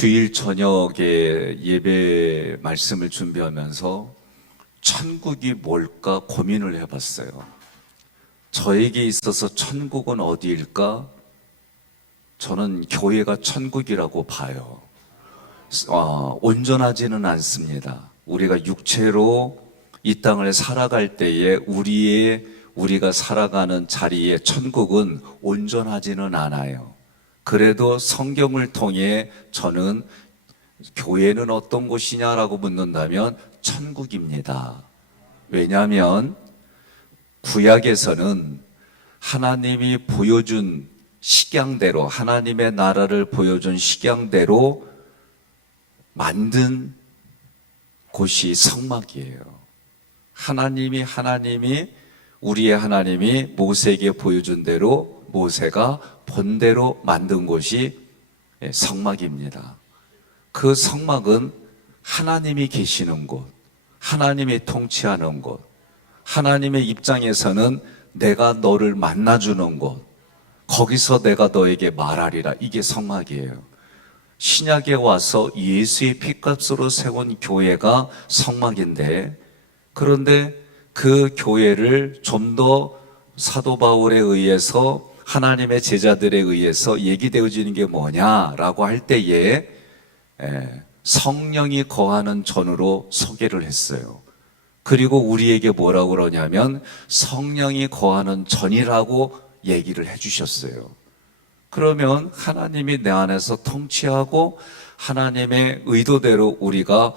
주일 저녁에 예배 말씀을 준비하면서 천국이 뭘까 고민을 해봤어요. 저에게 있어서 천국은 어디일까? 저는 교회가 천국이라고 봐요. 온전하지는 않습니다. 우리가 육체로 이 땅을 살아갈 때에 우리가 살아가는 자리에 천국은 온전하지는 않아요. 그래도 성경을 통해 저는 교회는 어떤 곳이냐라고 묻는다면 천국입니다. 왜냐하면 구약에서는 하나님이 보여준 식양대로, 하나님의 나라를 보여준 식양대로 만든 곳이 성막이에요. 우리의 하나님이 모세에게 보여준 대로 모세가 본대로 만든 곳이 성막입니다. 그 성막은 하나님이 계시는 곳, 하나님이 통치하는 곳, 하나님의 입장에서는 내가 너를 만나주는 곳, 거기서 내가 너에게 말하리라. 이게 성막이에요. 신약에 와서 예수의 피값으로 세운 교회가 성막인데, 그런데 그 교회를 좀 더 사도 바울에 의해서 하나님의 제자들에 의해서 얘기되어지는 게 뭐냐라고 할 때에 성령이 거하는 전으로 소개를 했어요. 그리고 우리에게 뭐라고 그러냐면 성령이 거하는 전이라고 얘기를 해주셨어요. 그러면 하나님이 내 안에서 통치하고 하나님의 의도대로 우리가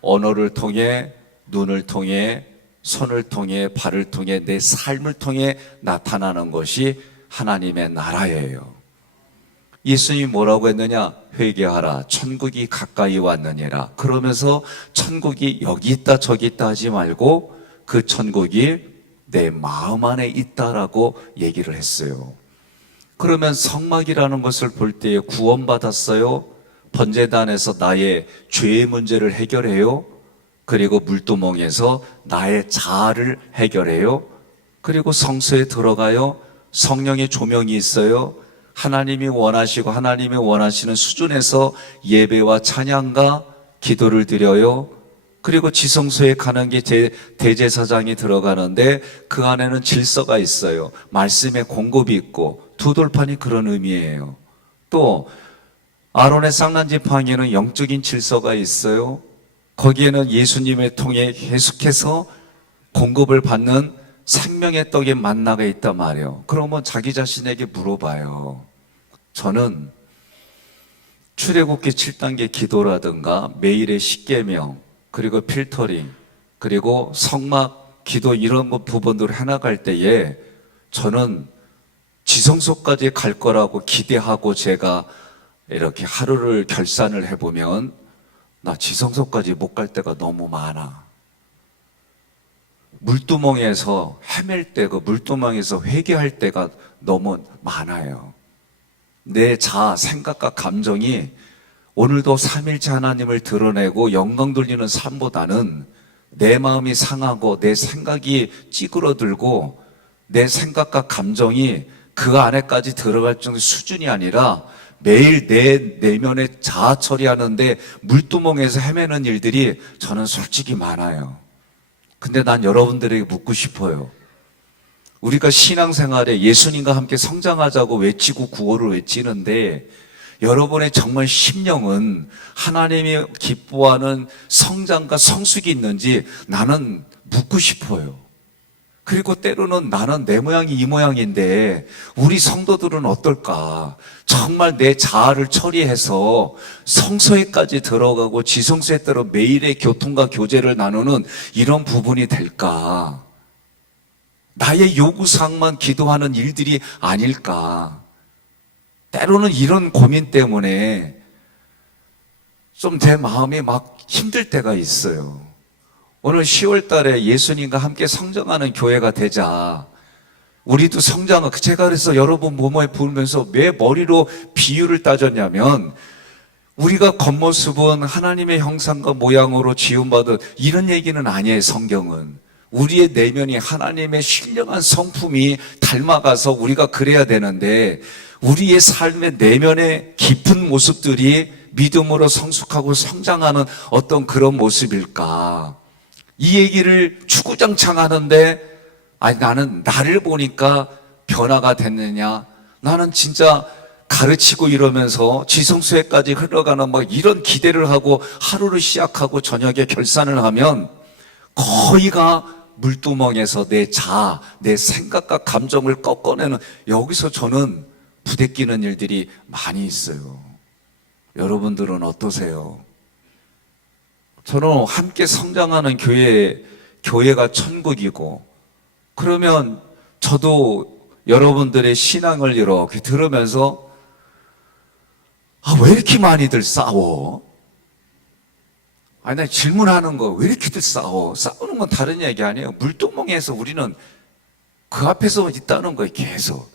언어를 통해, 눈을 통해, 손을 통해, 발을 통해, 내 삶을 통해 나타나는 것이 하나님의 나라예요. 예수님이 뭐라고 했느냐? 회개하라, 천국이 가까이 왔느니라. 그러면서 천국이 여기 있다 저기 있다 하지 말고 그 천국이 내 마음 안에 있다라고 얘기를 했어요. 그러면 성막이라는 것을 볼 때에 구원받았어요? 번제단에서 나의 죄의 문제를 해결해요? 그리고 물두멍에서 나의 자아를 해결해요? 그리고 성소에 들어가요? 성령의 조명이 있어요? 하나님이 원하시고 하나님이 원하시는 수준에서 예배와 찬양과 기도를 드려요? 그리고 지성소에 가는 게 대제사장이 들어가는데 그 안에는 질서가 있어요. 말씀의 공급이 있고 두 돌판이 그런 의미예요. 또 아론의 쌍난지팡이에는 영적인 질서가 있어요. 거기에는 예수님을 통해 계속해서 공급을 받는 생명의 떡의 만나가 있단 말이에요. 그러면 자기 자신에게 물어봐요. 저는 출애굽기 7단계 기도라든가 매일의 십계명, 그리고 필터링, 그리고 성막 기도 이런 부분들을 해나갈 때에 저는 지성소까지 갈 거라고 기대하고 제가 이렇게 하루를 결산을 해보면 나 지성소까지 못 갈 때가 너무 많아. 물두멍에서 헤맬 때, 그 물두멍에서 회개할 때가 너무 많아요. 내 자아, 생각과 감정이 오늘도 삼일째 하나님을 드러내고 영광 돌리는 삶보다는 내 마음이 상하고 내 생각이 찌그러들고 내 생각과 감정이 그 안에까지 들어갈 정도의 수준이 아니라 매일 내 내면에 자아 처리하는데 물두멍에서 헤매는 일들이 저는 솔직히 많아요. 근데 난 여러분들에게 묻고 싶어요. 우리가 신앙생활에 예수님과 함께 성장하자고 외치고 구호를 외치는데 여러분의 정말 심령은 하나님이 기뻐하는 성장과 성숙이 있는지 나는 묻고 싶어요. 그리고 때로는 나는 내 모양이 이 모양인데 우리 성도들은 어떨까? 정말 내 자아를 처리해서 성소에까지 들어가고 지성소에 따라 매일의 교통과 교제를 나누는 이런 부분이 될까? 나의 요구사항만 기도하는 일들이 아닐까? 때로는 이런 고민 때문에 좀 내 마음이 막 힘들 때가 있어요. 오늘 10월 달에 예수님과 함께 성장하는 교회가 되자. 우리도 성장을, 제가 그래서 여러분 몸에 부으면서 왜 머리로 비유를 따졌냐면 우리가 겉모습은 하나님의 형상과 모양으로 지음받은 이런 얘기는 아니에요. 성경은 우리의 내면이 하나님의 신령한 성품이 닮아가서 우리가 그래야 되는데 우리의 삶의 내면의 깊은 모습들이 믿음으로 성숙하고 성장하는 어떤 그런 모습일까? 이 얘기를 주구장창 하는데, 아니, 나는 나를 보니까 변화가 됐느냐? 나는 진짜 가르치고 이러면서 지성소에까지 흘러가는 막 이런 기대를 하고 하루를 시작하고 저녁에 결산을 하면 거의가 물두멍에서 내 자아, 내 생각과 감정을 꺾어내는, 여기서 저는 부대끼는 일들이 많이 있어요. 여러분들은 어떠세요? 저는 함께 성장하는 교회가 천국이고, 그러면 저도 여러분들의 신앙을 이렇게 들으면서 왜 이렇게 많이들 싸워? 아니, 나 질문하는 거 왜 이렇게들 싸워? 싸우는 건 다른 얘기 아니에요. 물두멍에서 우리는 그 앞에서 있다는 거예요, 계속.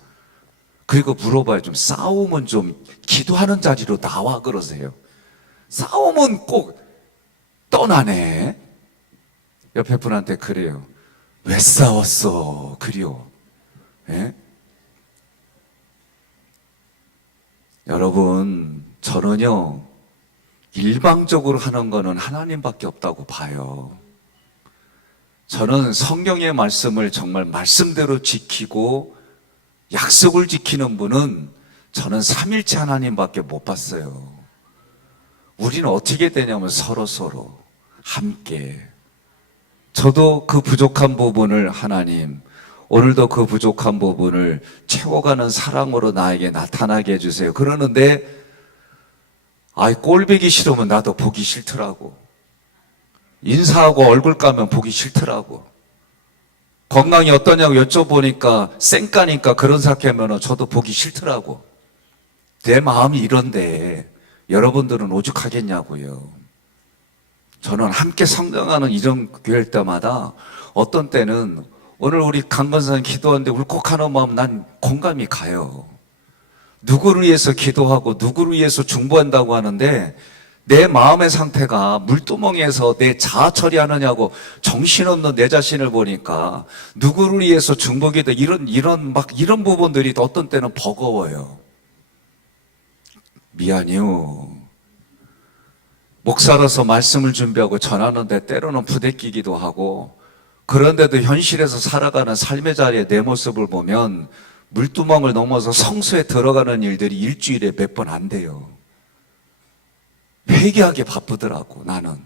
그리고 물어봐요. 좀 싸우면 좀 기도하는 자리로 나와 그러세요. 싸우면 꼭 떠나네. 옆에 분한테 그래요. 왜 싸웠어? 그리워. 예? 여러분, 저는요, 일방적으로 하는 거는 하나님밖에 없다고 봐요. 저는 성경의 말씀을 정말 말씀대로 지키고 약속을 지키는 분은 저는 삼일체 하나님밖에 못 봤어요. 우리는 어떻게 되냐면 서로 함께. 저도 그 부족한 부분을 하나님, 오늘도 그 부족한 부분을 채워가는 사랑으로 나에게 나타나게 해주세요. 그러는데 꼴보기 싫으면 나도 보기 싫더라고. 인사하고 얼굴 까면 보기 싫더라고. 건강이 어떠냐고 여쭤보니까 쌩까니까 그런 사람하면 저도 보기 싫더라고. 내 마음이 이런데 여러분들은 오죽하겠냐고요. 저는 함께 성장하는 이런 교회일 때마다 어떤 때는 오늘 우리 강건사님 기도하는데 울컥하는 마음 난 공감이 가요. 누구를 위해서 기도하고 누구를 위해서 중보한다고 하는데 내 마음의 상태가 물두멍에서 내 자아 처리하느냐고 정신없는 내 자신을 보니까 누구를 위해서 중보기도 이런 부분들이 어떤 때는 버거워요. 미안해요. 목사로서 말씀을 준비하고 전하는데 때로는 부대끼기도 하고, 그런데도 현실에서 살아가는 삶의 자리에 내 모습을 보면 물두멍을 넘어서 성수에 들어가는 일들이 일주일에 몇 번 안 돼요. 회개하기 바쁘더라고. 난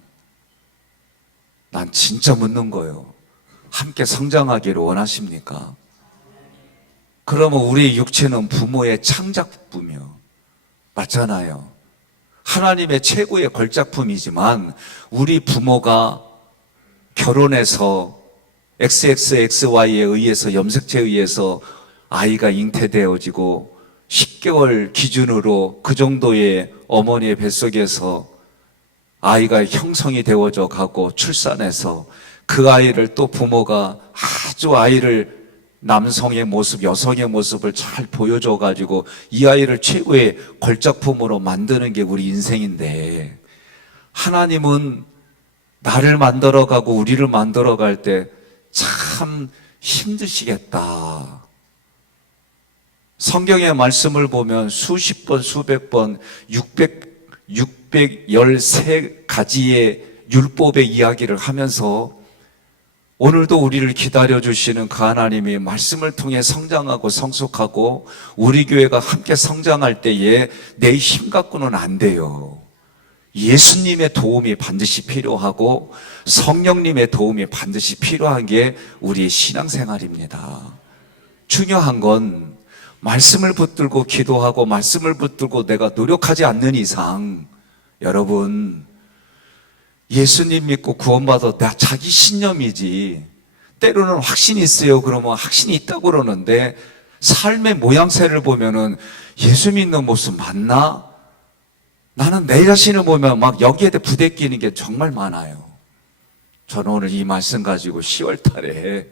진짜 묻는 거예요. 함께 성장하기를 원하십니까? 그러면 우리 육체는 부모의 창작품이요. 맞잖아요. 하나님의 최고의 걸작품이지만 우리 부모가 결혼해서 XXXY에 의해서 염색체에 의해서 아이가 잉태되어지고 10개월 기준으로 그 정도의 어머니의 뱃속에서 아이가 형성이 되어져 가고 출산해서 그 아이를 또 부모가 아주 아이를 남성의 모습, 여성의 모습을 잘 보여줘 가지고 이 아이를 최고의 걸작품으로 만드는 게 우리 인생인데, 하나님은 나를 만들어가고 우리를 만들어갈 때 참 힘드시겠다. 성경의 말씀을 보면 수십 번, 수백 번, 613가지의 율법의 이야기를 하면서 오늘도 우리를 기다려주시는 그 하나님이 말씀을 통해 성장하고 성숙하고 우리 교회가 함께 성장할 때에 내 힘 갖고는 안 돼요. 예수님의 도움이 반드시 필요하고 성령님의 도움이 반드시 필요한 게 우리의 신앙생활입니다. 중요한 건 말씀을 붙들고 기도하고 말씀을 붙들고 내가 노력하지 않는 이상, 여러분, 예수님 믿고 구원받아 나 자기 신념이지, 때로는 확신이 있어요. 그러면 확신이 있다고 그러는데 삶의 모양새를 보면은 예수 믿는 모습 맞나? 나는 내 자신을 보면 막 여기에 대해 부대끼는 게 정말 많아요. 저는 오늘 이 말씀 가지고 10월 달에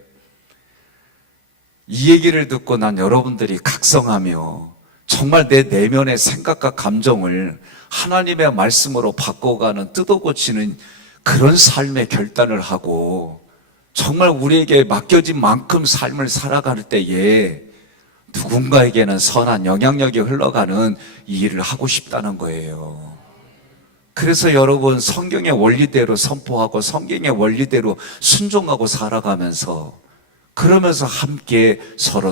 이 얘기를 듣고 난 여러분들이 각성하며 정말 내 내면의 생각과 감정을 하나님의 말씀으로 바꿔가는, 뜯어고치는 그런 삶의 결단을 하고 정말 우리에게 맡겨진 만큼 삶을 살아갈 때에 누군가에게는 선한 영향력이 흘러가는 이 일을 하고 싶다는 거예요. 그래서 여러분 성경의 원리대로 선포하고 성경의 원리대로 순종하고 살아가면서 그러면서 함께 서로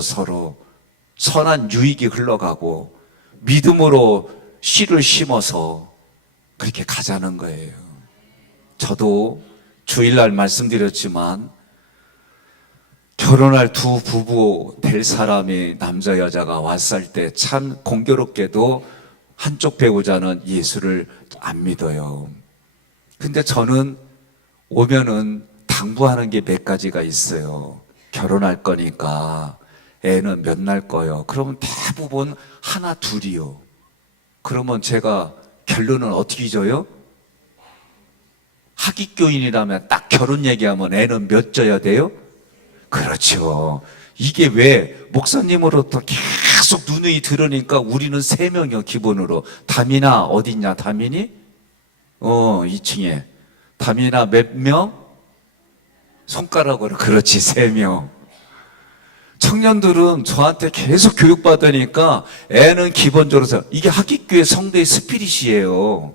선한 유익이 흘러가고 믿음으로 씨를 심어서 그렇게 가자는 거예요. 저도 주일날 말씀드렸지만 결혼할 두 부부 될 사람이 남자 여자가 왔을 때 참 공교롭게도 한쪽 배우자는 예수를 안 믿어요. 근데 저는 오면은 당부하는 게 몇 가지가 있어요. 결혼할 거니까 애는 몇 날 거요. 그러면 대부분 하나 둘이요. 그러면 제가 결론은 어떻게 줘요? 학위교인이라면 딱 결혼 얘기하면 애는 몇 져야 돼요? 그렇죠. 이게 왜 목사님으로부터 계속 누누이 들으니까 우리는 3명이요 기본으로. 담이나 어딨냐 담이니? 2층에. 담이나 몇 명? 손가락으로. 그렇지 3명. 청년들은 저한테 계속 교육받으니까 애는 기본적으로 이게 학기교회 성도의 스피릿이에요.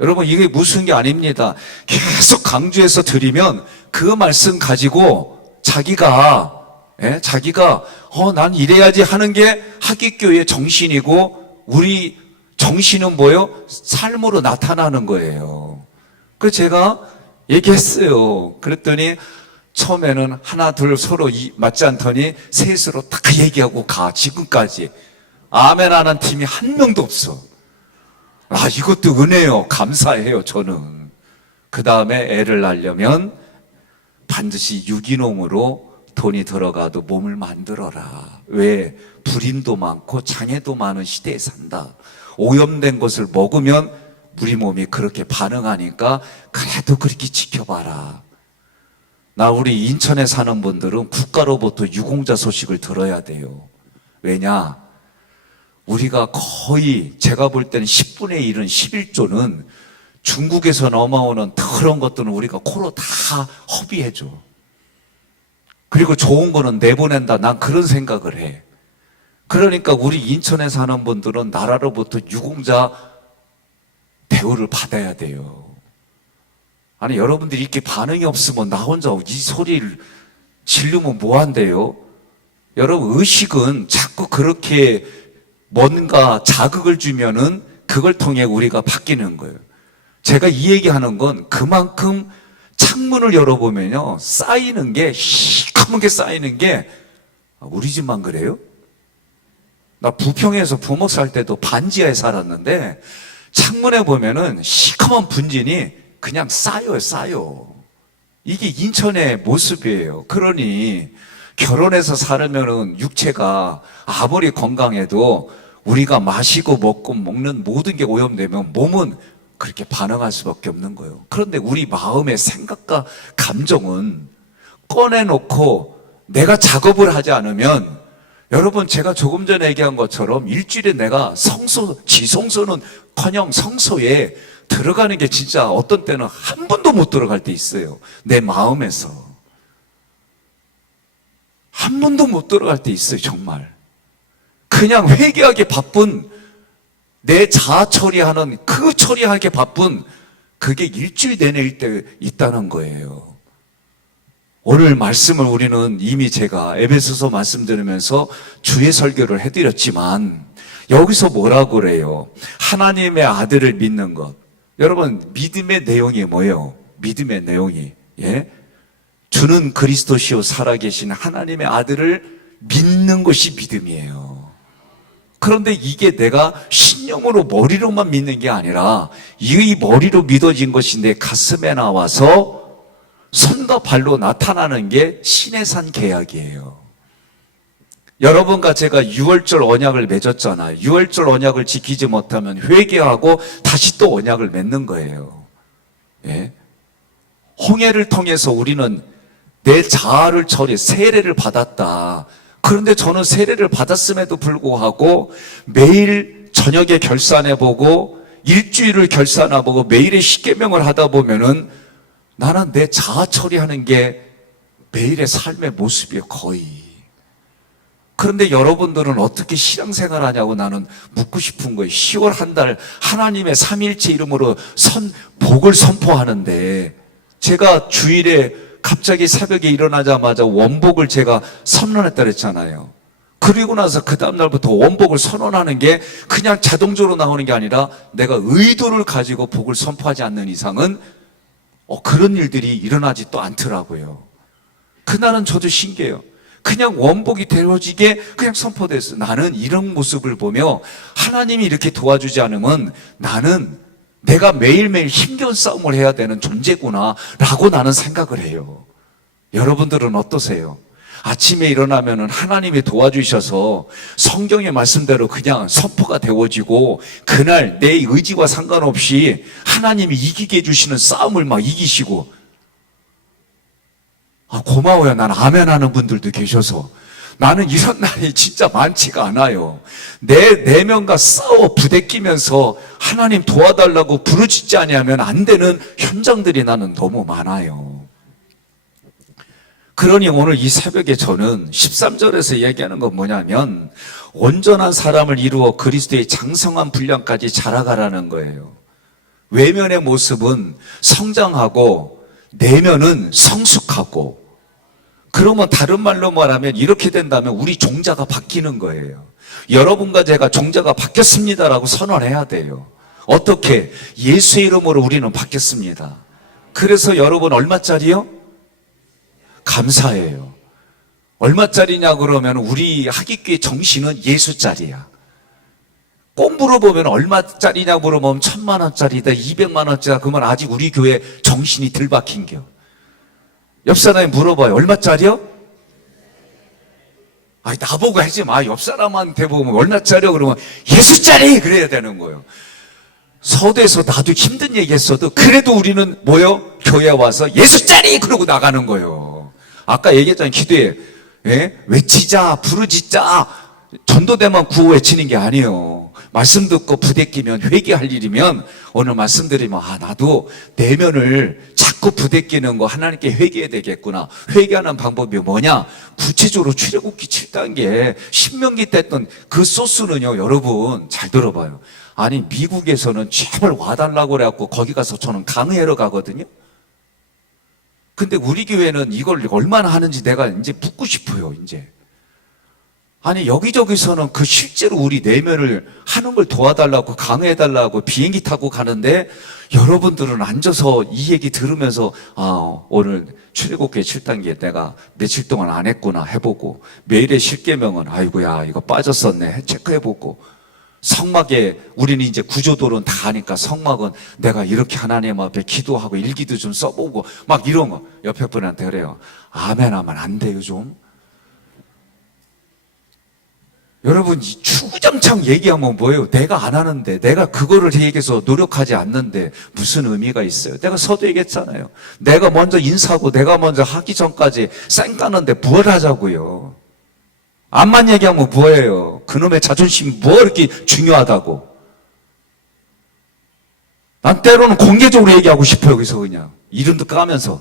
여러분 이게 무슨 게 아닙니다. 계속 강조해서 드리면 그 말씀 가지고 자기가 난 이래야지 하는 게 학기교회의 정신이고 우리 정신은 뭐예요? 삶으로 나타나는 거예요. 그래서 제가 얘기했어요. 그랬더니 처음에는 하나 둘 서로 맞지 않더니 셋으로 딱 얘기하고 가. 지금까지 아멘 하는 팀이 한 명도 없어. 이것도 은혜요. 감사해요 저는. 그 다음에 애를 낳으려면 반드시 유기농으로 돈이 들어가도 몸을 만들어라. 왜? 불임도 많고 장애도 많은 시대에 산다. 오염된 것을 먹으면 우리 몸이 그렇게 반응하니까 그래도 그렇게 지켜봐라. 우리 인천에 사는 분들은 국가로부터 유공자 소식을 들어야 돼요. 왜냐? 우리가 거의 제가 볼 때는 10분의 1은 11조는 중국에서 넘어오는 그런 것들은 우리가 코로 다 허비해줘. 그리고 좋은 거는 내보낸다. 난 그런 생각을 해. 그러니까 우리 인천에 사는 분들은 나라로부터 유공자 대우를 받아야 돼요. 아니 여러분들이 이렇게 반응이 없으면 나 혼자 이 소리를 지르면 뭐한대요? 여러분 의식은 자꾸 그렇게 뭔가 자극을 주면은 그걸 통해 우리가 바뀌는 거예요. 제가 이 얘기하는 건 그만큼 창문을 열어보면요 쌓이는 게 시커멓게 쌓이는 게 우리 집만 그래요? 나 부평에서 부모 살 때도 반지하에 살았는데 창문에 보면은 시커먼 분진이 그냥 쌓여요. 이게 인천의 모습이에요. 그러니 결혼해서 살면은 육체가 아무리 건강해도 우리가 마시고 먹고 먹는 모든 게 오염되면 몸은 그렇게 반응할 수밖에 없는 거예요. 그런데 우리 마음의 생각과 감정은 꺼내놓고 내가 작업을 하지 않으면 여러분 제가 조금 전에 얘기한 것처럼 일주일에 내가 지성소는커녕 성소에 들어가는 게 진짜 어떤 때는 한 번도 못 들어갈 때 있어요. 내 마음에서 한 번도 못 들어갈 때 있어요. 정말 그냥 회개하기 바쁜 내 자아 처리하는 그 처리하기 바쁜 그게 일주일 내내일 때 있다는 거예요. 오늘 말씀을 우리는 이미 제가 에베소서 말씀 들으면서 주의 설교를 해드렸지만 여기서 뭐라고 그래요? 하나님의 아들을 믿는 것. 여러분 믿음의 내용이 뭐예요? 믿음의 내용이 주는 그리스도시요 살아계신 하나님의 아들을 믿는 것이 믿음이에요. 그런데 이게 내가 신령으로 머리로만 믿는 게 아니라 이 머리로 믿어진 것이 내 가슴에 나와서 손과 발로 나타나는 게 신의 산 계약이에요. 여러분과 제가 6월절 언약을 맺었잖아요. 6월절 언약을 지키지 못하면 회개하고 다시 또 언약을 맺는 거예요. 홍해를 통해서 우리는 내 자아를 세례를 받았다. 그런데 저는 세례를 받았음에도 불구하고 매일 저녁에 결산해보고 일주일을 결산해보고 매일의 십계명을 하다 보면은 나는 내 자아 처리하는 게 매일의 삶의 모습이에요. 거의. 그런데 여러분들은 어떻게 신앙생활 하냐고 나는 묻고 싶은 거예요. 10월 한 달 하나님의 삼위일체 이름으로 복을 선포하는데, 제가 주일에 갑자기 새벽에 일어나자마자 원복을 제가 선언했다 그랬잖아요. 그리고 나서 그 다음날부터 원복을 선언하는 게 그냥 자동적으로 나오는 게 아니라 내가 의도를 가지고 복을 선포하지 않는 이상은 그런 일들이 일어나지 또 않더라고요. 그날은 저도 신기해요. 그냥 원복이 되어지게 그냥 선포됐어요. 나는 이런 모습을 보며 하나님이 이렇게 도와주지 않으면 나는 내가 매일매일 힘겨운 싸움을 해야 되는 존재구나 라고 나는 생각을 해요. 여러분들은 어떠세요? 아침에 일어나면은 하나님이 도와주셔서 성경의 말씀대로 그냥 선포가 되어지고 그날 내 의지와 상관없이 하나님이 이기게 해주시는 싸움을 막 이기시고, 고마워요. 난 아멘 하는 분들도 계셔서. 나는 이런 날이 진짜 많지가 않아요. 내 내면과 싸워 부대끼면서 하나님 도와달라고 부르짖지 아니하면 안 되는 현장들이 나는 너무 많아요. 그러니 오늘 이 새벽에 저는 13절에서 얘기하는 건 뭐냐면 온전한 사람을 이루어 그리스도의 장성한 분량까지 자라가라는 거예요. 외면의 모습은 성장하고 내면은 성숙하고, 그러면 다른 말로 말하면 이렇게 된다면 우리 종자가 바뀌는 거예요. 여러분과 제가 종자가 바뀌었습니다라고 선언해야 돼요. 어떻게? 예수의 이름으로 우리는 바뀌었습니다. 그래서 여러분 얼마짜리요? 감사해요. 얼마짜리냐 그러면 우리 하객교회 정신은 예수짜리야. 꼭 물어보면 얼마짜리냐 물어보면 1000만 원짜리다 200만 원짜리다 그러면 아직 우리 교회 정신이 덜 박힌겨. 옆 사람이 물어봐요. 얼마짜리요? 나보고 하지 마. 옆 사람한테 보면 얼마짜리요? 그러면 예수짜리! 그래야 되는 거예요. 서두에서 나도 힘든 얘기 했어도 그래도 우리는 뭐요? 교회에 와서 예수짜리! 그러고 나가는 거예요. 아까 얘기했잖아요. 기도에 외치자, 부르짖자, 전도대만 구호 외치는 게 아니에요. 말씀 듣고 부대끼면 회개할 일이면 오늘 말씀드리면 나도 내면을 자꾸 부대끼는 거 하나님께 회개해야 되겠구나. 회개하는 방법이 뭐냐? 구체적으로 출애굽기 7단계 신명기 때 했던 그 소스는요, 여러분 잘 들어봐요. 아니 미국에서는 제발 와달라고 그래갖고 거기 가서 저는 강의하러 가거든요. 근데 우리 교회는 이걸 얼마나 하는지 내가 이제 묻고 싶어요. 이제 아니 여기저기서는 그 실제로 우리 내면을 하는 걸 도와달라고 강의해달라고 비행기 타고 가는데 여러분들은 앉아서 이 얘기 들으면서 오늘 출애굽기 7단계 내가 며칠 동안 안 했구나 해보고, 매일의 실계명은 아이고야 이거 빠졌었네 체크해보고, 성막에 우리는 이제 구조도론 다 하니까 성막은 내가 이렇게 하나님 앞에 기도하고 일기도 좀 써보고 막 이런 거. 옆에 분한테 그래요. 아멘 하면 안 돼요 좀. 여러분 주구장창 얘기하면 뭐예요? 내가 안 하는데, 내가 그거를 얘기해서 노력하지 않는데 무슨 의미가 있어요? 내가 서두 얘기했잖아요. 내가 먼저 인사하고 내가 먼저 하기 전까지 쌩 까는데 뭘 하자고요? 암만 얘기하면 뭐예요? 그놈의 자존심이 뭐 이렇게 중요하다고. 난 때로는 공개적으로 얘기하고 싶어요. 여기서 그냥 이름도 까면서.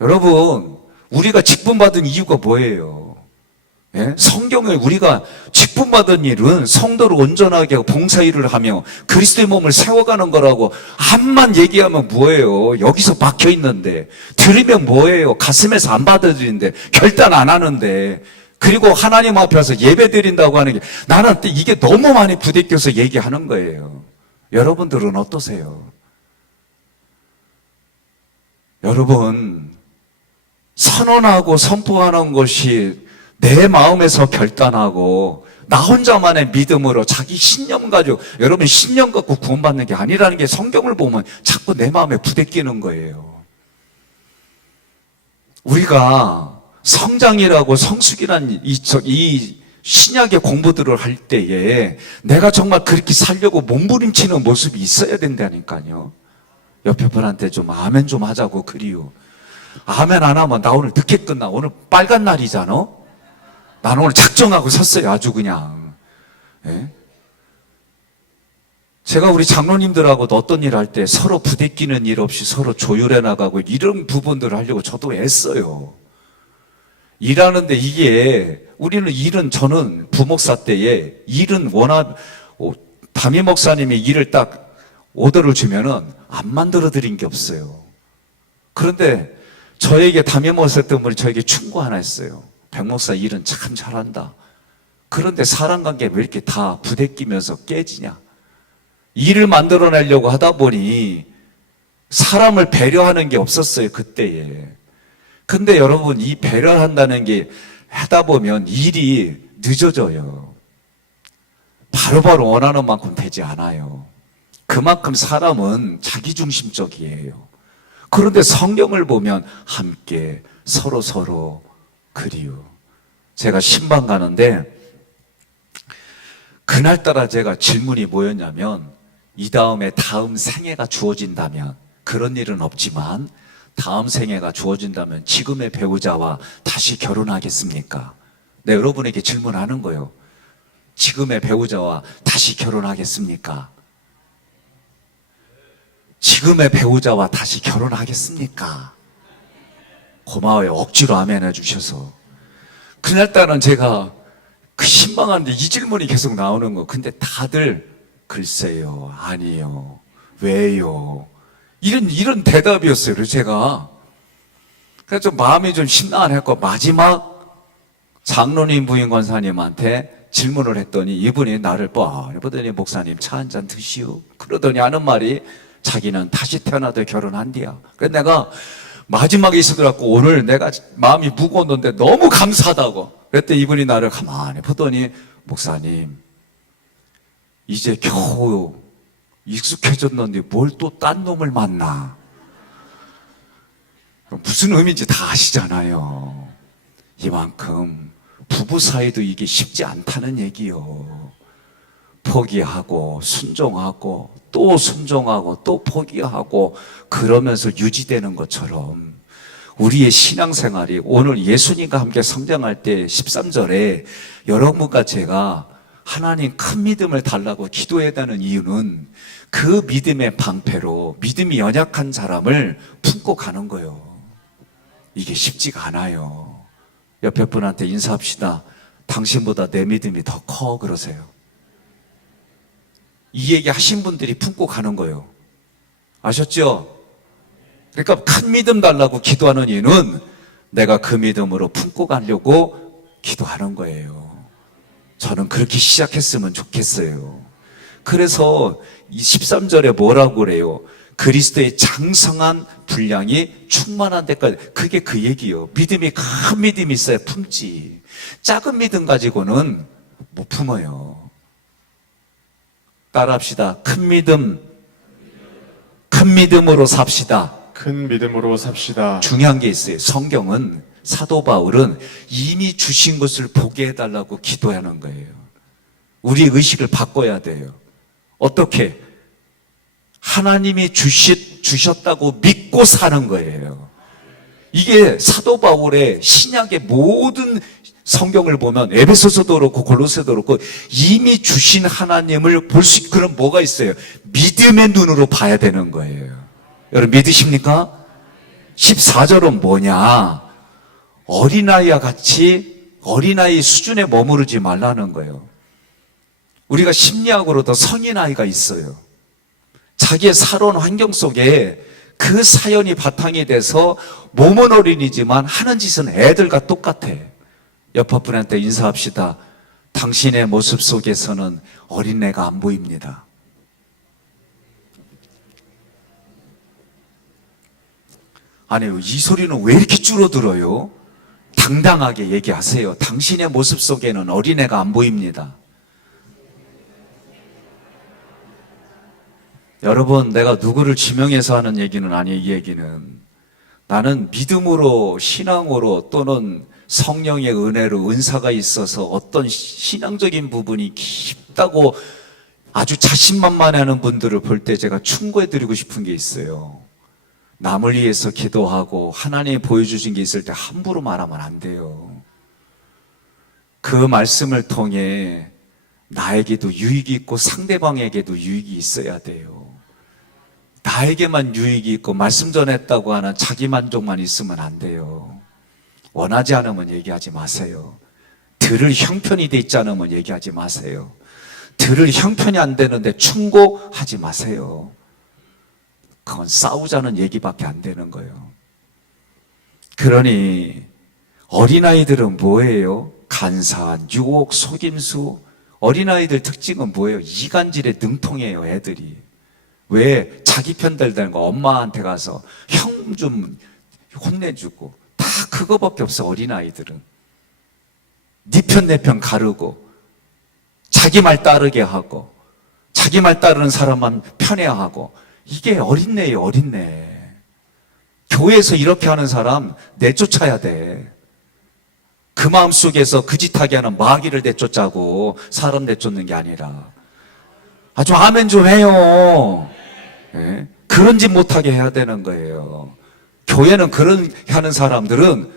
여러분 우리가 직분받은 이유가 뭐예요? 성경에 우리가 직분받은 일은 성도를 온전하게 하고 봉사일을 하며 그리스도의 몸을 세워가는 거라고 암만 얘기하면 뭐예요? 여기서 박혀있는데 들으면 뭐예요? 가슴에서 안 받아들이는데 결단 안 하는데, 그리고 하나님 앞에서 예배 드린다고 하는 게 나는 이게 너무 많이 부대껴서 얘기하는 거예요. 여러분들은 어떠세요? 여러분 선언하고 선포하는 것이 내 마음에서 결단하고 나 혼자만의 믿음으로 자기 신념 가지고, 여러분 신념 갖고 구원받는 게 아니라는 게 성경을 보면 자꾸 내 마음에 부대끼는 거예요. 우리가 성장이라고 성숙이라는 이 신약의 공부들을 할 때에 내가 정말 그렇게 살려고 몸부림치는 모습이 있어야 된다니까요. 옆에 분한테 좀 아멘 좀 하자고 그리요. 아멘 안 하면 나 오늘 늦게 끝나. 오늘 빨간 날이잖아. 나는 오늘 작정하고 섰어요. 아주 그냥. 제가 우리 장로님들하고도 어떤 일 할 때 서로 부대끼는 일 없이 서로 조율해 나가고 이런 부분들을 하려고 저도 애써요. 일하는데 이게 우리는 일은 저는 부목사 때에 일은 워낙 담임 목사님이 일을 딱 오더를 주면은 안 만들어 드린 게 없어요. 그런데 저에게 담임 목사 때문에 저에게 충고 하나 했어요. 백 목사 일은 참 잘한다. 그런데 사람 관계 왜 이렇게 다 부대끼면서 깨지냐? 일을 만들어내려고 하다 보니 사람을 배려하는 게 없었어요, 그때에. 근데 여러분, 이 배려한다는 게 하다 보면 일이 늦어져요. 바로바로 원하는 만큼 되지 않아요. 그만큼 사람은 자기중심적이에요. 그런데 성경을 보면 함께 서로 그리워. 제가 신방 가는데 그날따라 제가 질문이 뭐였냐면, 이 다음에 다음 생애가 주어진다면, 그런 일은 없지만 다음 생애가 주어진다면 지금의 배우자와 다시 결혼하겠습니까? 네, 여러분에게 질문하는 거예요. 지금의 배우자와 다시 결혼하겠습니까? 지금의 배우자와 다시 결혼하겠습니까? 고마워요. 억지로 아멘 해주셔서. 그날따라는 제가 그 신방하는데 이 질문이 계속 나오는 거. 근데 다들 글쎄요, 아니요, 왜요? 이런 대답이었어요. 그래서 제가 그래서 좀 마음이 좀 심란했고, 마지막 장로님 부인 권사님한테 질문을 했더니 이분이 나를 보더니, 목사님 차 한잔 드시오. 그러더니 하는 말이, 자기는 다시 태어나도 결혼한디야. 그래서 내가 마지막에 있어더라고, 오늘 내가 마음이 무거웠는데 너무 감사하다고. 그랬더니 이분이 나를 가만히 보더니, 목사님 이제 겨우 익숙해졌는데 뭘 또 딴 놈을 만나. 무슨 의미인지 다 아시잖아요. 이만큼 부부 사이도 이게 쉽지 않다는 얘기요. 포기하고 순종하고 또 순종하고 또 포기하고 그러면서 유지되는 것처럼 우리의 신앙생활이, 오늘 예수님과 함께 성장할 때 13절에 여러분과 제가 하나님 큰 믿음을 달라고 기도해야 하는 이유는 그 믿음의 방패로 믿음이 연약한 사람을 품고 가는 거예요. 이게 쉽지가 않아요. 옆에 분한테 인사합시다. 당신보다 내 믿음이 더 커, 그러세요. 이 얘기 하신 분들이 품고 가는 거예요. 아셨죠? 그러니까 큰 믿음 달라고 기도하는 이유는 내가 그 믿음으로 품고 가려고 기도하는 거예요. 저는 그렇게 시작했으면 좋겠어요. 그래서 이 13절에 뭐라고 그래요? 그리스도의 장성한 분량이 충만한 데까지. 그게 그 얘기예요. 믿음이 큰 믿음이 있어야 품지. 작은 믿음 가지고는 못 품어요. 따라합시다. 큰 믿음으로 삽시다. 큰 믿음으로 삽시다. 중요한 게 있어요. 성경은, 사도 바울은 이미 주신 것을 보게 해달라고 기도하는 거예요. 우리의 의식을 바꿔야 돼요. 어떻게? 하나님이 주셨다고 믿고 사는 거예요. 이게 사도 바울의 신약의 모든 성경을 보면, 에베소서도 그렇고 골로새도 그렇고, 이미 주신 하나님을 볼 수, 그럼 뭐가 있어요? 믿음의 눈으로 봐야 되는 거예요. 여러분 믿으십니까? 14절은 뭐냐? 어린아이와 같이 어린아이 수준에 머무르지 말라는 거예요. 우리가 심리학으로도 성인아이가 있어요. 자기의 살아온 환경 속에 그 사연이 바탕이 돼서 몸은 어린이지만 하는 짓은 애들과 똑같아. 옆 분한테 인사합시다. 당신의 모습 속에서는 어린애가 안 보입니다. 아니요, 이 소리는 왜 이렇게 줄어들어요? 당당하게 얘기하세요. 당신의 모습 속에는 어린애가 안 보입니다. 여러분, 내가 누구를 지명해서 하는 얘기는 아니에요. 이 얘기는 나는 믿음으로, 신앙으로, 또는 성령의 은혜로, 은사가 있어서 어떤 신앙적인 부분이 깊다고 아주 자신만만해하는 분들을 볼 때 제가 충고해드리고 싶은 게 있어요. 남을 위해서 기도하고 하나님이 보여주신 게 있을 때 함부로 말하면 안 돼요. 그 말씀을 통해 나에게도 유익이 있고 상대방에게도 유익이 있어야 돼요. 나에게만 유익이 있고 말씀 전했다고 하는 자기 만족만 있으면 안 돼요. 원하지 않으면 얘기하지 마세요. 들을 형편이 돼 있지 않으면 얘기하지 마세요. 들을 형편이 안 되는데 충고하지 마세요. 그건 싸우자는 얘기밖에 안 되는 거예요. 그러니 어린아이들은 뭐예요? 간사한 유혹, 속임수. 어린아이들 특징은 뭐예요? 이간질에 능통해요, 애들이. 왜? 자기 편 들다는 거 엄마한테 가서 형 좀 혼내주고 다 그거밖에 없어. 어린아이들은 네 편 내 편 가르고 자기 말 따르게 하고 자기 말 따르는 사람만 편애하고. 이게 어린애예요, 어린애. 교회에서 이렇게 하는 사람 내쫓아야 돼. 그 마음속에서 그 짓하게 하는 마귀를 내쫓자고 사람 내쫓는 게 아니라. 아주 아멘 좀 해요. 네? 그런 짓 못하게 해야 되는 거예요. 교회는 그런 하는 사람들은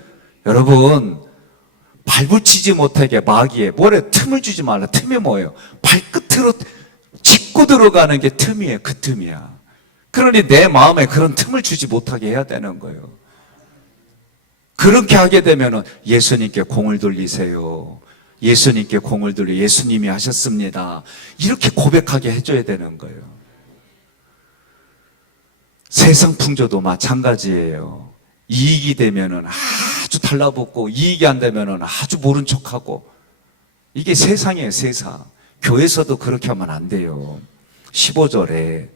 여러분 발붙이지 못하게 마귀에 뭐래 틈을 주지 말라. 틈이 뭐예요? 발끝으로 짚고 들어가는 게 틈이에요. 그 틈이야. 그러니 내 마음에 그런 틈을 주지 못하게 해야 되는 거예요. 그렇게 하게 되면 예수님께 공을 돌리세요. 예수님께 공을 돌려 예수님이 하셨습니다. 이렇게 고백하게 해줘야 되는 거예요. 세상 풍조도 마찬가지예요. 이익이 되면은 아주 달라붙고 이익이 안 되면은 아주 모른 척하고. 이게 세상이에요, 세상. 교회에서도 그렇게 하면 안 돼요. 15절에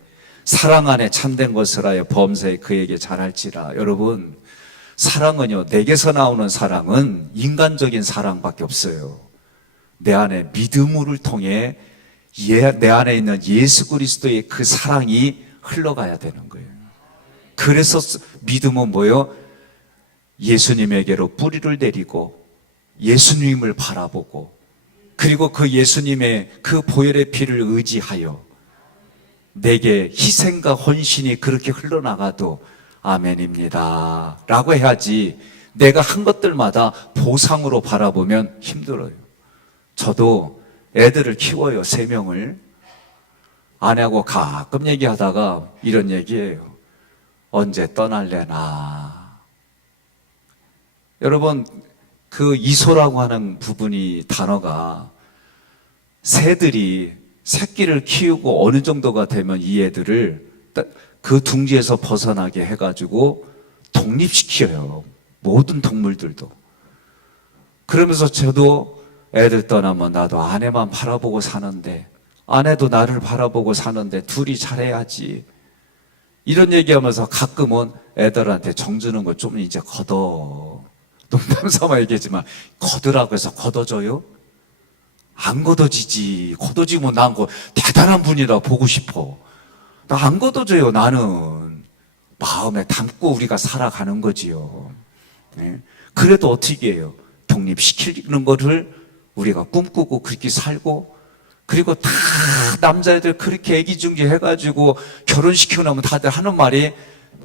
사랑 안에 참된 것을 하여 범사에 그에게 잘할지라. 여러분, 사랑은요, 내게서 나오는 사랑은 인간적인 사랑밖에 없어요. 내 안에 믿음을 통해 내 안에 있는 예수 그리스도의 그 사랑이 흘러가야 되는 거예요. 그래서 믿음은 뭐예요? 예수님에게로 뿌리를 내리고 예수님을 바라보고 그리고 그 예수님의 그 보혈의 피를 의지하여 내게 희생과 헌신이 그렇게 흘러나가도 아멘입니다 라고 해야지. 내가 한 것들마다 보상으로 바라보면 힘들어요. 저도 애들을 키워요. 3명을. 아내하고 가끔 얘기하다가 이런 얘기예요. 언제 떠날래나. 여러분, 그 이소라고 하는 부분이 단어가 새들이 새끼를 키우고 어느 정도가 되면 이 애들을 그 둥지에서 벗어나게 해가지고 독립시켜요. 모든 동물들도. 그러면서 저도 애들 떠나면 나도 아내만 바라보고 사는데 아내도 나를 바라보고 사는데 둘이 잘해야지. 이런 얘기하면서 가끔은 애들한테 정주는 거 좀 이제 걷어. 농담 삼아 얘기하지만 걷으라고 해서 걷어줘요? 안 걷어지지. 걷어지면 난 그 대단한 분이라 보고 싶어. 나 안 걷어줘요. 나는 마음에 담고 우리가 살아가는 거지요. 네? 그래도 어떻게 해요? 독립시키는 거를 우리가 꿈꾸고 그렇게 살고 그리고 다 남자애들 그렇게 애기중지 해가지고 결혼시키고 나면 다들 하는 말이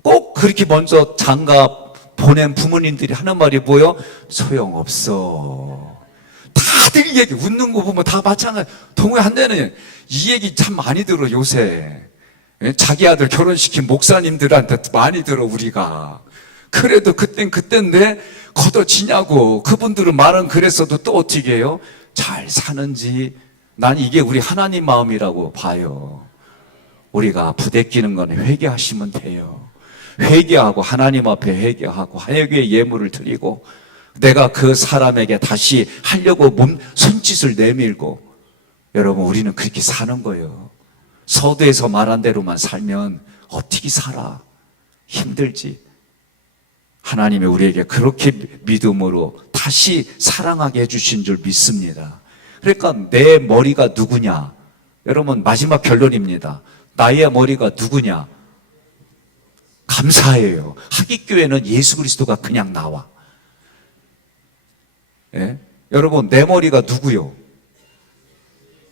꼭 그렇게 먼저 장가 보낸 부모님들이 하는 말이 뭐예요? 소용없어. 다들 이 얘기 웃는 거 보면 다 마찬가지. 동호회 한 데는 이 얘기 참 많이 들어 요새. 자기 아들 결혼시킨 목사님들한테 많이 들어 우리가. 그래도 그땐 그땐데 걷어지냐고. 그분들은 말은 그랬어도 또 어떻게 해요? 잘 사는지. 난 이게 우리 하나님 마음이라고 봐요. 우리가 부대끼는 건 회개하시면 돼요. 회개하고 하나님 앞에 회개하고 회개의 예물을 드리고 내가 그 사람에게 다시 하려고 손짓을 내밀고. 여러분, 우리는 그렇게 사는 거예요. 서두에서 말한 대로만 살면 어떻게 살아? 힘들지. 하나님이 우리에게 그렇게 믿음으로 다시 사랑하게 해주신 줄 믿습니다. 그러니까 내 머리가 누구냐? 여러분, 마지막 결론입니다. 나의 머리가 누구냐? 감사해요. 하깃교회는 예수 그리스도가 그냥 나와. 예? 여러분, 내 머리가 누구요?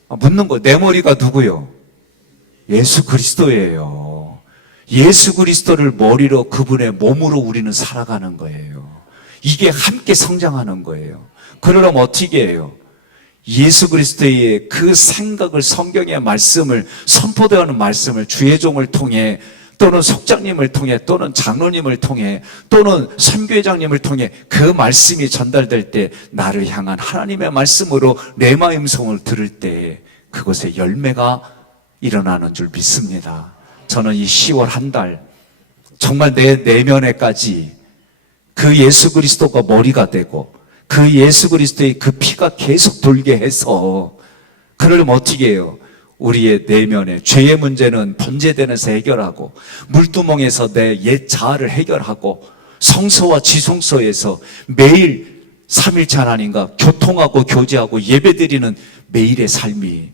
묻는 거, 내 머리가 누구요? 예수 그리스도예요. 예수 그리스도를 머리로 그분의 몸으로 우리는 살아가는 거예요. 이게 함께 성장하는 거예요. 그러려면 어떻게 해요? 예수 그리스도의 그 생각을 성경의 말씀을 선포되는 말씀을 주의 종을 통해 또는 속장님을 통해 또는 장로님을 통해 또는 선교회장님을 통해 그 말씀이 전달될 때 나를 향한 하나님의 말씀으로 레마 음성을 들을 때 그것에 열매가 일어나는 줄 믿습니다. 저는 이 10월 한 달 정말 내 내면에까지 그 예수 그리스도가 머리가 되고 그 예수 그리스도의 그 피가 계속 돌게 해서 그러려면 어떻게 해요? 우리의 내면에 죄의 문제는 번제되면서 해결하고 물두멍에서 내 옛 자아를 해결하고 성서와 지성서에서 매일 삼일체 하나님과 교통하고 교제하고 예배드리는 매일의 삶이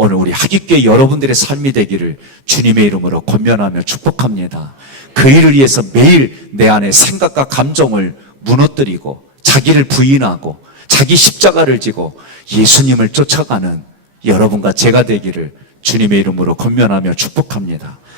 오늘 우리 하깃교회 여러분들의 삶이 되기를 주님의 이름으로 권면하며 축복합니다. 그 일을 위해서 매일 내 안에 생각과 감정을 무너뜨리고 자기를 부인하고 자기 십자가를 지고 예수님을 쫓아가는 여러분과 제가 되기를 주님의 이름으로 권면하며 축복합니다.